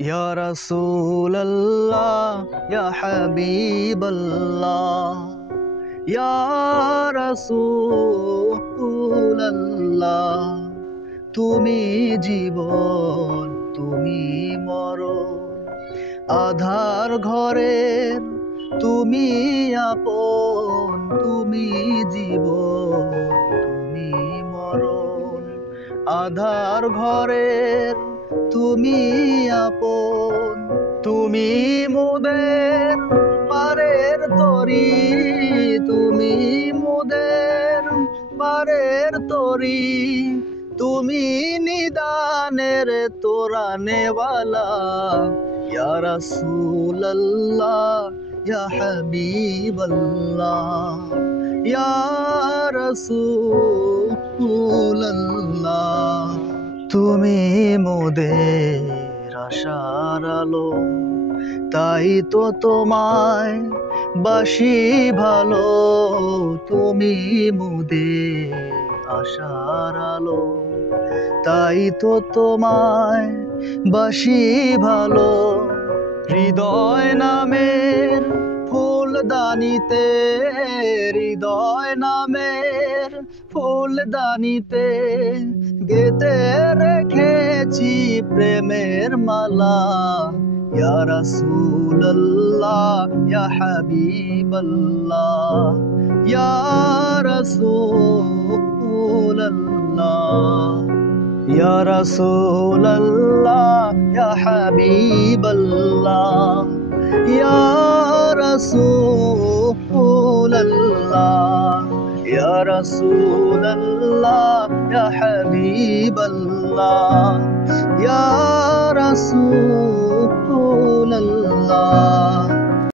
ইয়া রাসূলাল্লাহ ইয়া হাবিবাল্লাহ ইয়া রাসূলাল্লাহ তুমি জীবন তুমি মরণ আধার ঘরের তুমি আপন তুমি জীবন তুমি মরণ আধার ঘরের তুমি আপন তুমি মোদের পারের তরি তুমি মোদের পারের তরি তুমি নিদানের তোরানেওয়ালা ইয়া রাসূলাল্লাহ ইয়া হাবিবাল্লাহ ইয়া রাসূলাল্লাহ তুমি মোদের আশার আলো তাই তো তোমায় বাসি ভালো তুমি মোদের আশার আলো তাই তো তোমায় বাসি ভালো হৃদয় নামের ফুলদানিতে হৃদয় নামের ফুলদানিতে গেঁথে রেখেছি প্রেমের মালা ইয়া রাসূলাল্লাহ ইয়া হাবিবাল্লাহ ইয়া রাসূলাল্লাহ ইয়া রাসূলাল্লাহ ইয়া হাবিবাল্লাহ ইয়া রাসূলাল্লাহ ইয়া রাসূলাল্লাহ ইয়া হাবিবাল্লাহ ইয়া রাসূল